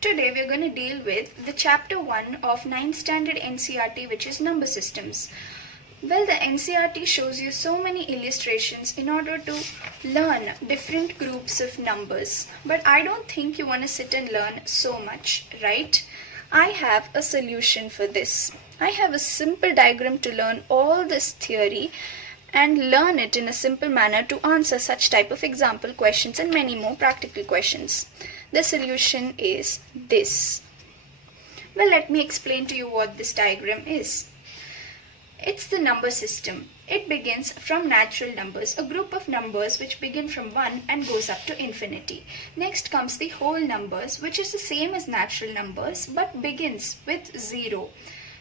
Today we are going to deal with the chapter 1 of 9th standard NCERT, which is number systems. Well, the NCERT shows you so many illustrations in order to learn different groups of numbers. But I don't think you want to sit and learn so much, right? I have a solution for this. I have a simple diagram to learn all this theory and learn it in a simple manner to answer such type of example questions and many more practical questions. The solution is this. Well, let me explain to you what this diagram is. It's the number system. It begins from natural numbers, a group of numbers which begin from 1 and goes up to infinity. Next comes the whole numbers, which is the same as natural numbers but begins with 0.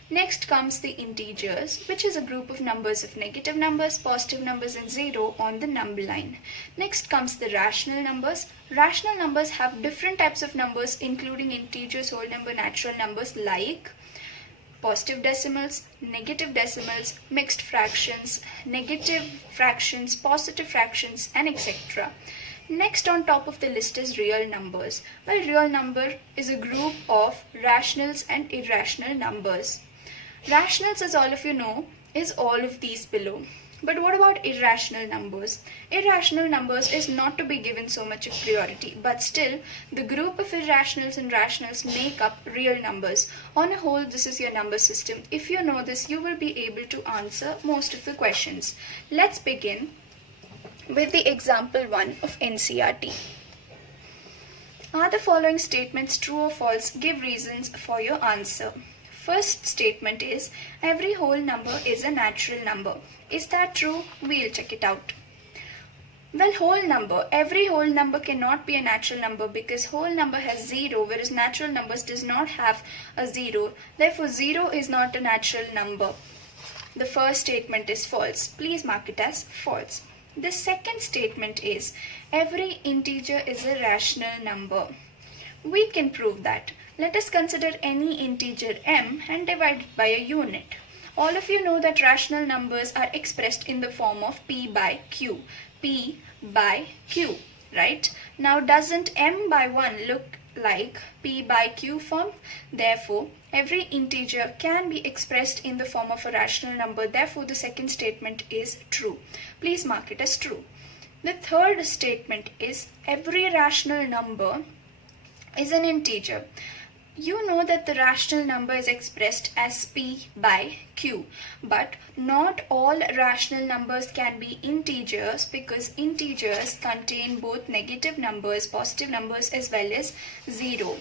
Next comes the integers, which is a group of numbers of negative numbers, positive numbers and 0 on the number line. Next comes the rational numbers. Rational numbers have different types of numbers including integers, whole number, natural numbers like positive decimals, negative decimals, mixed fractions, negative fractions, positive fractions and etc. Next on top of the list is real numbers. Well, real number is a group of rationals and irrational numbers. Rationals, as all of you know, is all of these below. But what about irrational numbers? Irrational numbers is not to be given so much of priority, but still the group of irrationals and rationals make up real numbers. On a whole, this is your number system. If you know this, you will be able to answer most of the questions. Let's begin with the example 1 of NCERT. Are the following statements true or false? Give reasons for your answer. First statement is every whole number is a natural number. Is that true? We'll check it out. Well, every whole number cannot be a natural number because whole number has 0, whereas natural numbers does not have a 0. Therefore, 0 is not a natural number. The first statement is false. Please mark it as false. The second statement is every integer is a rational number. We can prove that. Let us consider any integer m and divide it by a unit. All of you know that rational numbers are expressed in the form of p by q. P by q, right? Now, doesn't m by 1 look like p by q form? Therefore, every integer can be expressed in the form of a rational number. Therefore, the second statement is true. Please mark it as true. The third statement is every rational number is an integer. You know that the rational number is expressed as p by q, but not all rational numbers can be integers because integers contain both negative numbers, positive numbers as well as 0.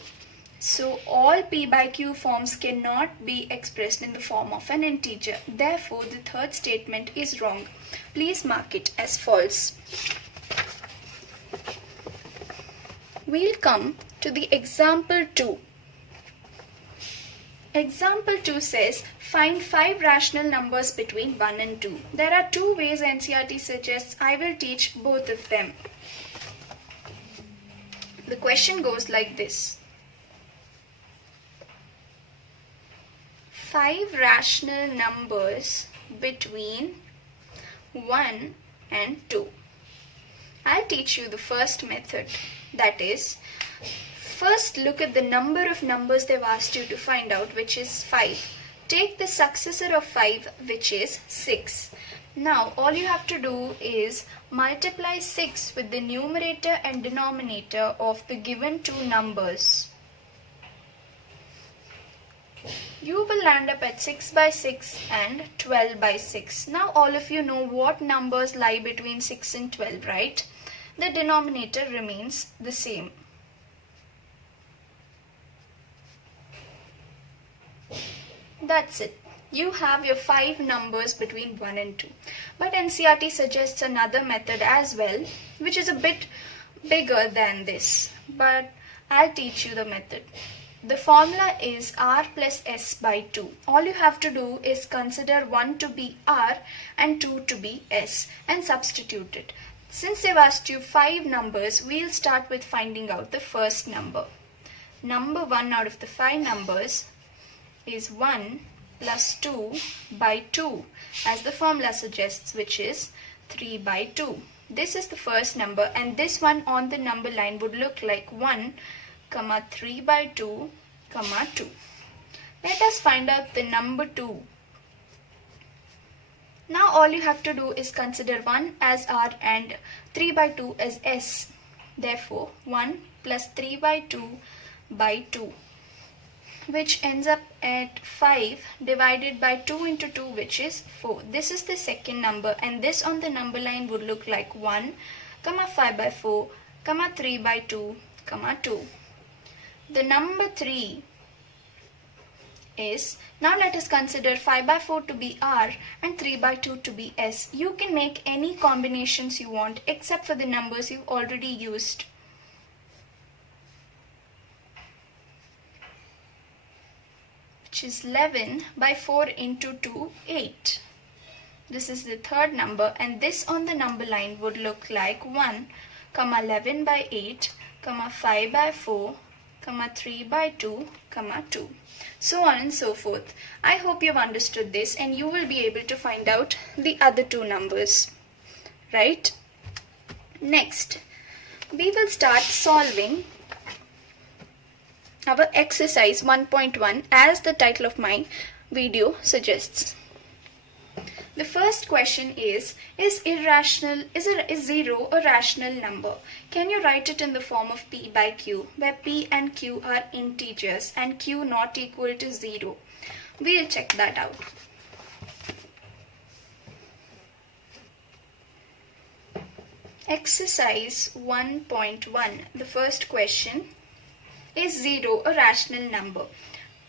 So all p by q forms cannot be expressed in the form of an integer. Therefore, the third statement is wrong. Please mark it as false. We'll come to the example 2. Example 2 says, find 5 rational numbers between 1 and 2. There are 2 ways NCERT suggests. I will teach both of them. The question goes like this. 5 rational numbers between 1 and 2. I'll teach you the first method. That is, first look at the number of numbers they've asked you to find out, which is 5. Take the successor of 5, which is 6. Now, all you have to do is multiply 6 with the numerator and denominator of the given 2 numbers. You will land up at 6 by 6 and 12 by 6. Now, all of you know what numbers lie between 6 and 12, right? The denominator remains the same. That's it. You have your 5 numbers between 1 and 2. But NCERT suggests another method as well, which is a bit bigger than this. But I'll teach you the method. The formula is r plus s by 2. All you have to do is consider 1 to be r and 2 to be s and substitute it. Since they've asked you 5 numbers, we'll start with finding out the first number. Number 1 out of the 5 numbers is 1 plus 2 by 2, as the formula suggests, which is 3 by 2. This is the first number, and this one on the number line would look like 1 comma 3 by 2, comma 2. Let us find out the number 2. Now all you have to do is consider 1 as R and 3 by 2 as S. Therefore 1 plus 3 by 2 by 2, which ends up at 5 divided by 2 into 2, which is 4. This is the second number, and this on the number line would look like 1, comma 5 by 4, comma 3 by 2, comma 2. The number 3 is, now let us consider 5 by 4 to be R and 3 by 2 to be S. You can make any combinations you want except for the numbers you've already used. Which is 11 by 4 into 2, 8. This is the third number, and this on the number line would look like 1, comma 11 by 8, comma 5 by 4, comma 3 by 2, comma 2. So on and so forth. I hope you've understood this and you will be able to find out the other two numbers. Right? Next, we will start solving our exercise 1.1 as the title of my video suggests. The first question is 0 a rational number? Can you write it in the form of P by Q, where P and Q are integers and Q not equal to 0? We'll check that out. Exercise 1.1. The first question is 0 a rational number?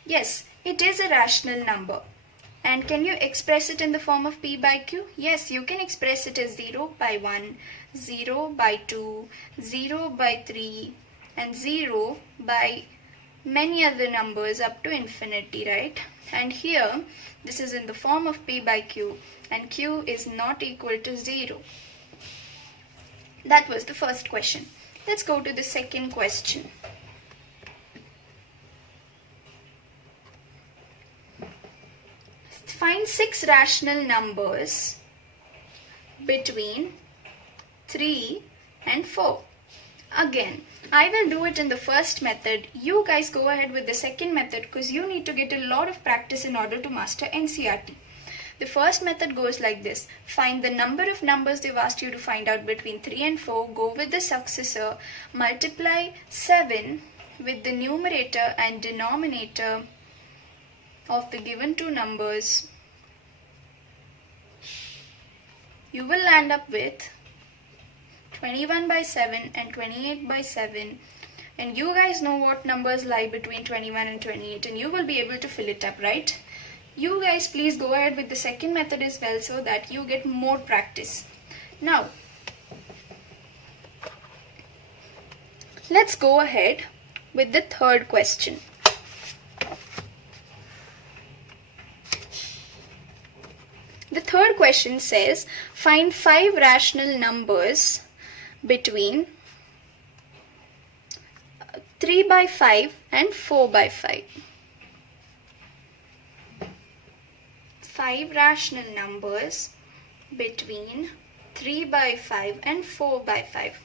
Yes, it is a rational number. And can you express it in the form of P by Q? Yes, you can express it as 0 by 1, 0 by 2, 0 by 3, and 0 by many other numbers up to infinity, right? And here, this is in the form of P by Q, and Q is not equal to 0. That was the first question. Let's go to the second question. Find 6 rational numbers between 3 and 4. Again, I will do it in the first method. You guys go ahead with the second method because you need to get a lot of practice in order to master NCERT. The first method goes like this. Find the number of numbers they've asked you to find out between 3 and 4. Go with the successor. Multiply 7 with the numerator and denominator of the given two numbers. You will land up with 21 by 7 and 28 by 7, and you guys know what numbers lie between 21 and 28, and you will be able to fill it up, right? You guys please go ahead with the second method as well so that you get more practice. Now let's go ahead with the third question. The third question says, find 5 rational numbers between 3 by 5 and 4 by 5. 5 rational numbers between 3 by 5 and 4 by 5.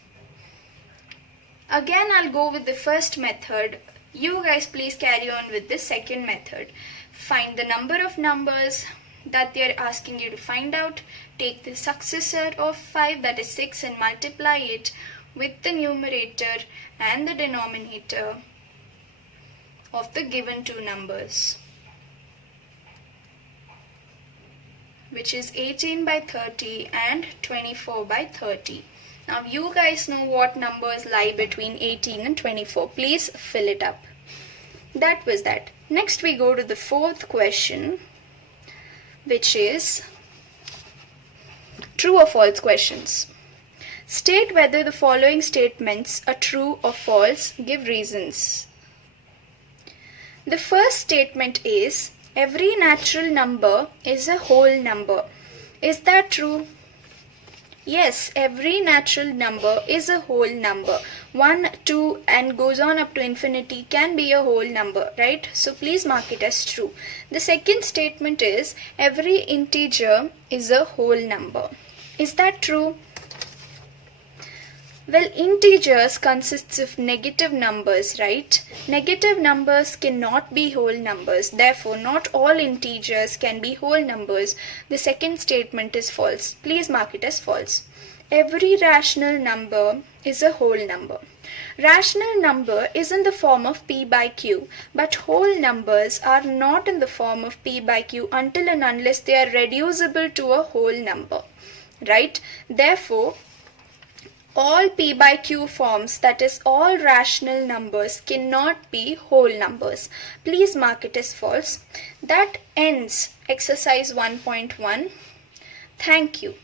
Again, I'll go with the first method. You guys please carry on with the second method. Find the number of numbers that they are asking you to find out. Take the successor of 5, that is 6, and multiply it with the numerator and the denominator of the given two numbers, which is 18 by 30 and 24 by 30. Now you guys know what numbers lie between 18 and 24. Please fill it up. That was that. Next we go to the fourth question, which is true or false questions. State whether the following statements are true or false. Give reasons. The first statement is, every natural number is a whole number. Is that true? Yes, every natural number is a whole number. 1, 2 and goes on up to infinity can be a whole number, right? So please mark it as true. The second statement is, every integer is a whole number. Is that true? Well, integers consists of negative numbers, right? Negative numbers cannot be whole numbers. Therefore, not all integers can be whole numbers. The second statement is false. Please mark it as false. Every rational number is a whole number. Rational number is in the form of p by q, but whole numbers are not in the form of p by q until and unless they are reducible to a whole number, right? Therefore, all p by q forms, that is all rational numbers, cannot be whole numbers. Please mark it as false. That ends exercise 1.1. Thank you.